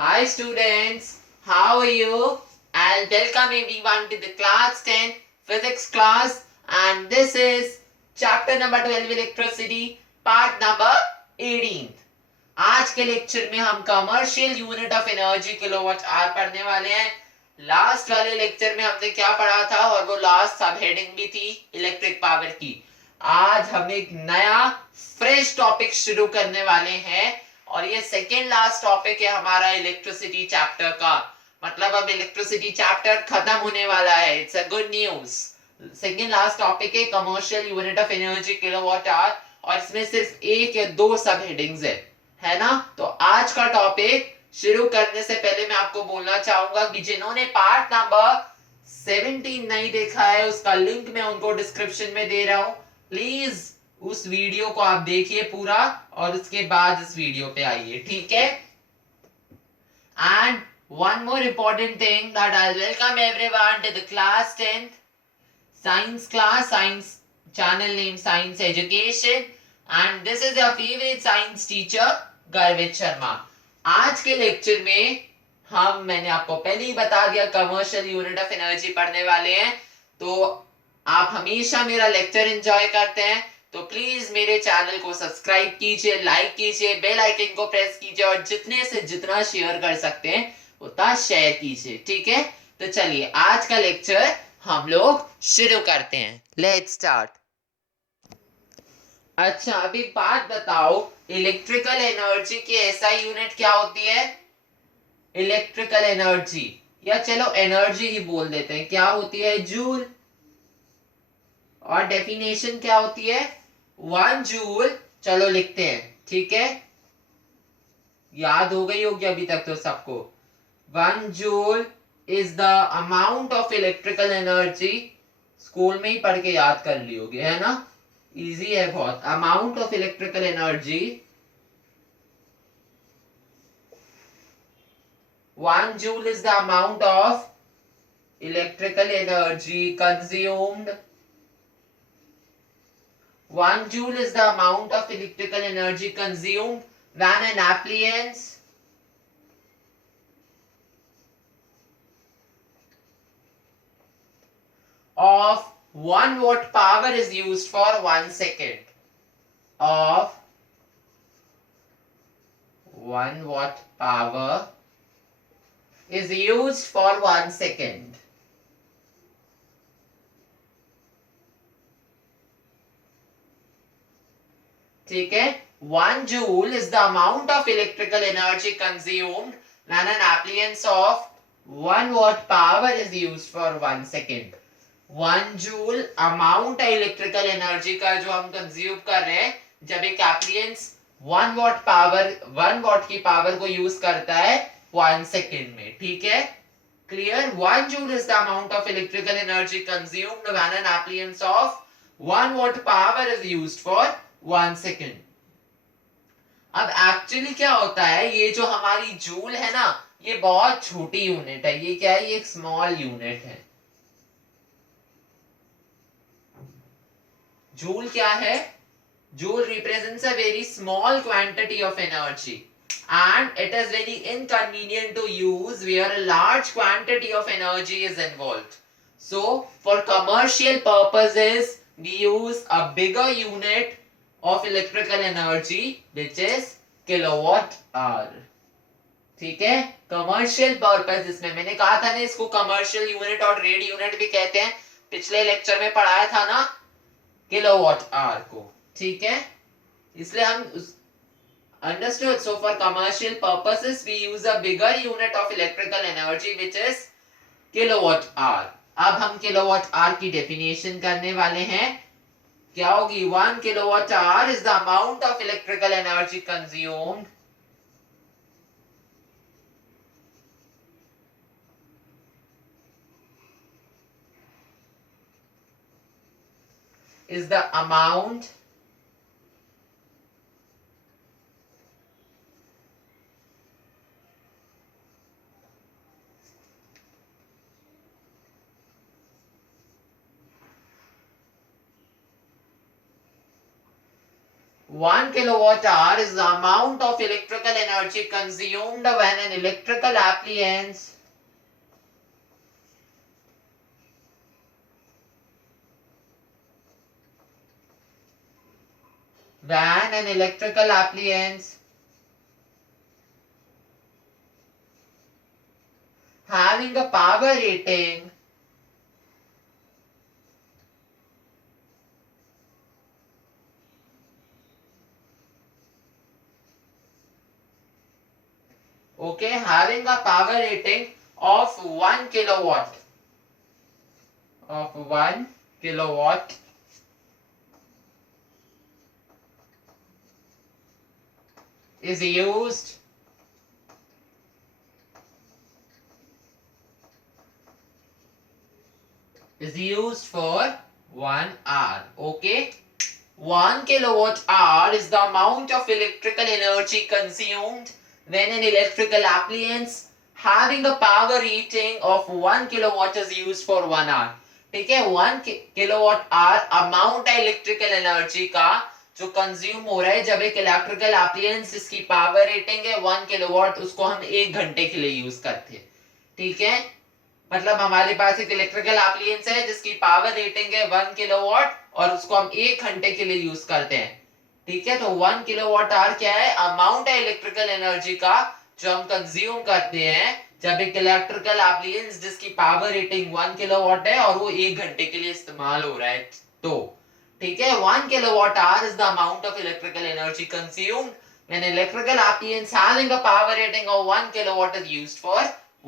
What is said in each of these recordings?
Hi students, how are you? And welcome everyone to the class 10 physics class, and this is chapter number 12 electricity part number 18. आज के lecture में हम commercial unit of energy kilowatt our पढ़ने वाले हैं। Last वाले lecture में हमने क्या पढ़ा था और वो लास्ट सब हेडिंग भी थी इलेक्ट्रिक पावर की। आज हम एक नया फ्रेश टॉपिक शुरू करने वाले हैं और ये सेकेंड लास्ट टॉपिक है हमारा इलेक्ट्रिसिटी चैप्टर का। मतलब अब इलेक्ट्रिसिटी चैप्टर खत्म होने वाला है। It's a good news. Second last topic है commercial unit of energy kilowatt hour और इसमें सिर्फ एक या दो सब हेडिंग्स है ना। तो आज का टॉपिक शुरू करने से पहले मैं आपको बोलना चाहूंगा कि जिन्होंने पार्ट नंबर 17 नहीं देखा है उसका लिंक मैं उनको डिस्क्रिप्शन में दे रहा हूं। प्लीज उस वीडियो को आप देखिए पूरा और उसके बाद इस वीडियो पे आइए, ठीक है। And one more important thing that I'll welcome everyone to the class 10th science class, science channel name Science Education, and this is your favorite science teacher गर्वित शर्मा। आज के लेक्चर में मैंने आपको पहले ही बता दिया कमर्शियल यूनिट ऑफ एनर्जी पढ़ने वाले हैं। तो आप हमेशा मेरा लेक्चर एंजॉय करते हैं तो प्लीज मेरे चैनल को सब्सक्राइब कीजिए, लाइक कीजिए, बेल आइकन को प्रेस कीजिए और जितने से जितना शेयर कर सकते हैं उतना शेयर कीजिए, ठीक है। तो चलिए आज का लेक्चर हम लोग शुरू करते हैं। Let's start. अच्छा, अभी बात बताओ, इलेक्ट्रिकल एनर्जी की एसआई यूनिट क्या होती है? इलेक्ट्रिकल एनर्जी, या चलो एनर्जी ही बोल देते हैं, क्या होती है? जूल। और डेफिनेशन क्या होती है? 1 जूल। चलो लिखते हैं, ठीक है। याद हो गई होगी अभी तक तो सबको। 1 joule is the amount of electrical energy. School में ही पढ़ के याद कर ली होगी, है ना। इजी है बहुत। Amount of electrical energy 1 joule is the amount of electrical energy consumed. 1 joule is the amount of electrical energy consumed when an appliance of 1 watt power is used for 1 second. Of 1 watt power is used for 1 second. ठीक है। 1 joule is the amount of electrical energy consumed when an appliance of 1 watt power is used for 1 second. 1 joule amount है electrical energy का जो हम consume कर रहे हैं जब एक एप्लियंस 1 वॉट की पावर को यूज करता है 1 सेकेंड में, ठीक है। Clear? 1 joule is the amount of electrical energy consumed when an appliances of 1 what power is used for 1 second. अब एक्चुअली क्या होता है, ये जो हमारी जूल है ना, ये बहुत छोटी यूनिट है। ये क्या है? ये एक स्मॉल यूनिट है। जूल क्या है? Joule represents a very small quantity of energy and it is very inconvenient to use where a large quantity of energy is involved. So for commercial purposes we use a bigger unit of electrical energy which is kilowatt hour. ठीक है। Commercial purpose, इसमें मैंने कहा था ना इसको commercial unit और red unit भी कहते हैं। पिछले लेक्चर में पढ़ाया था ना किलोवाट आवर को, ठीक है। इसलिए हम understood. So for commercial purposes we use a bigger unit of electrical energy which is kilowatt hour. अब हम किलोवाट आवर की डेफिनेशन करने वाले हैं। क्या होगी? 1 kilowatt hour is the amount of electrical energy consumed is the amount 1 kilowatt hour is the amount of electrical energy consumed when an electrical appliance having a power rating having a power rating of 1 kilowatt is used for 1 hour. 1 kilowatt hour is the amount of electrical energy consumed when an electrical appliance having a power rating of 1 kilowatt is used for 1 hour. ठीक है, 1 kilowatt our amount है electrical energy का जो consume हो रहा है जब एक इलेक्ट्रिकल एप्लायंस जिसकी पावर रेटिंग है 1 किलोवाट उसको हम 1 घंटे के लिए यूज करते हैं. ठीक है, मतलब हमारे पास एक इलेक्ट्रिकल एप्लायंस है जिसकी पावर रेटिंग है 1 किलोवाट और उसको हम 1 घंटे के लिए यूज करते हैं. ठीक है, तो 1 किलोवाट आवर क्या है, अमाउंट है इलेक्ट्रिकल एनर्जी का जो हम कंज्यूम करते हैं जब एक इलेक्ट्रिकल एप्लायंस जिसकी पावर रेटिंग 1 किलोवाट है और वो 1 घंटे के लिए इस्तेमाल हो रहा है. तो ठीक है, 1 kilowatt hour is the amount of electrical energy consumed when electrical appliance having a power rating of 1 kilowatt is used for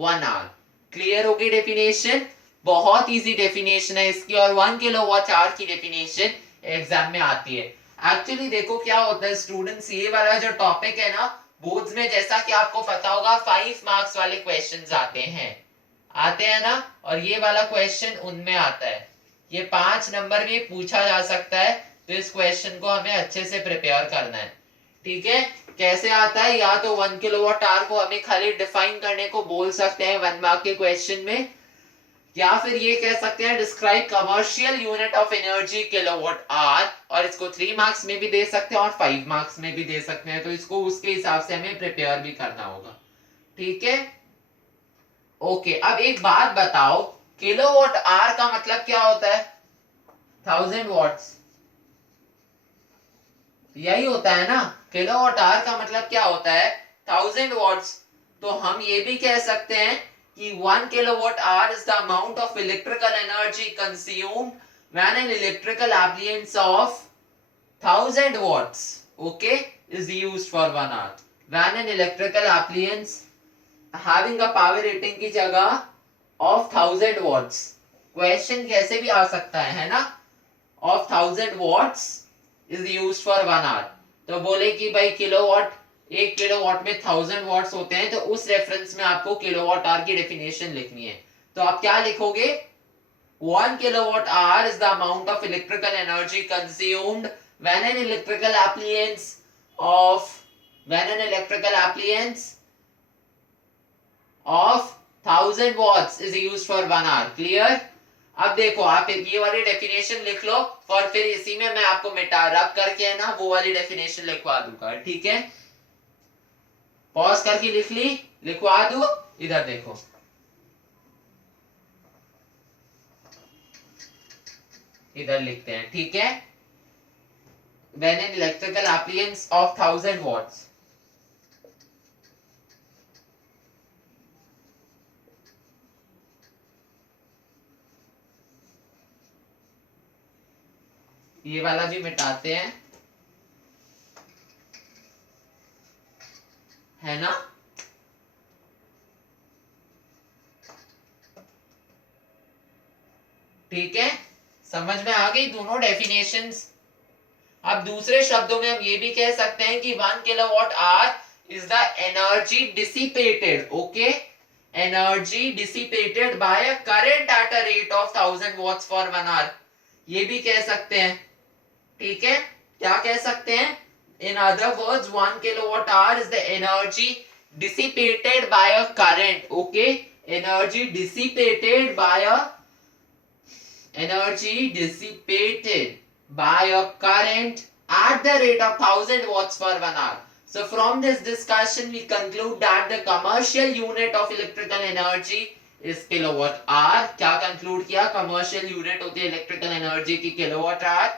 1 hour. Clear होगी डेफिनेशन? बहुत इजी डेफिनेशन है इसकी और 1 किलोवाट आवर की डेफिनेशन एग्जाम में आती है. एक्चुअली देखो क्या होता है स्टूडेंट्स, ये वाला जो टॉपिक है ना बोर्ड्स में जैसा कि आपको पता होगा 5 मार्क्स वाले क्वेश्चंस आते हैं ना, और ये वाला क्वेश्चन उनमें आता है. ये 5 नंबर में पूछा जा सकता है, तो इस क्वेश्चन को हमें अच्छे से प्रिपेयर करना है. ठीक है, कैसे आता है, या तो 1 किलोवाट आवर को हमें खाली डिफाइन करने को बोल सकते हैं 1 मार्क के क्वेश्चन में, या फिर ये कह सकते हैं describe commercial unit of energy kilowatt hour, और इसको 3 मार्क्स में भी दे सकते हैं और 5 मार्क्स में भी दे सकते हैं. तो इसको उसके हिसाब से हमें प्रिपेयर भी करना होगा. ठीक है, ओके. अब एक बात बताओ, किलोवाट आवर का मतलब क्या होता है? 1000 वॉट्स, यही होता है ना. किलोवाट आवर का मतलब क्या होता है? 1000 वॉट्स. तो हम ये भी कह सकते हैं कि 1 kilowatt hour is the amount of electrical energy consumed when an electrical appliance of 1000 watts is used for 1 hour. When an electrical appliance having a power rating की जगह of 1000 watts, क्वेश्चन कैसे भी आ सकता है ना, of 1000 watts is used for 1 hour. तो बोले कि भाई किलोवाट, 1 किलोवाट में 1000 वॉट्स होते हैं, तो उस रेफरेंस में आपको किलोवाट आवर की डेफिनेशन लिखनी है. तो आप क्या लिखोगे? 1 kilowatt hour is the amount of electrical energy consumed when an electrical appliance of 1000 watts is used for 1 hour. Clear? अब देखो आप ये वाली डेफिनेशन लिख लो और फिर इसी में मैं आपको मिटा रब करके है ना वो वाली डेफिनेशन लिखवा दूंगा. ठीक है, पॉज करके लिख ली, लिखवा दो. इधर देखो, इधर लिखते हैं. ठीक है, when an electrical appliance of 1000 watts ये वाला भी मिटाते हैं, है ना. ठीक है, समझ में आ गई दोनों डेफिनेशंस. अब दूसरे शब्दों में हम ये भी कह सकते हैं कि 1 kilowatt hour is the energy dissipated. Energy dissipated by a current at a rate of 1000 watts for 1 hour, ये भी कह सकते हैं. ठीक है, क्या कह सकते हैं? In other words, 1 kilowatt hour is the energy dissipated by a current. Energy dissipated by a current at the rate of 1000 watts per 1 hour. So from this discussion we conclude that the commercial unit of electrical energy is kilowatt hour. क्या conclude किया? Commercial unit होती है electrical energy की kilowatt hour.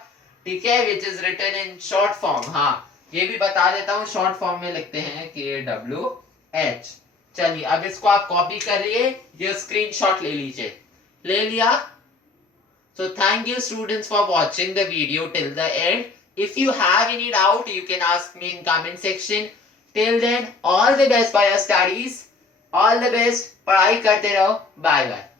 ठीक है, which is written in short form. हाँ, ये भी बता देता हूँ, short form में लिखते हैं kWh. चलिए अब इसको आप कॉपी करिए, ये स्क्रीनशॉट ले लीजिए. ले लिया? So thank you students for watching the video till the end. If you have any doubt, you can ask me in comment section. Till then, all the best for your studies. All the best. पढ़ाई करते रहो. Bye bye.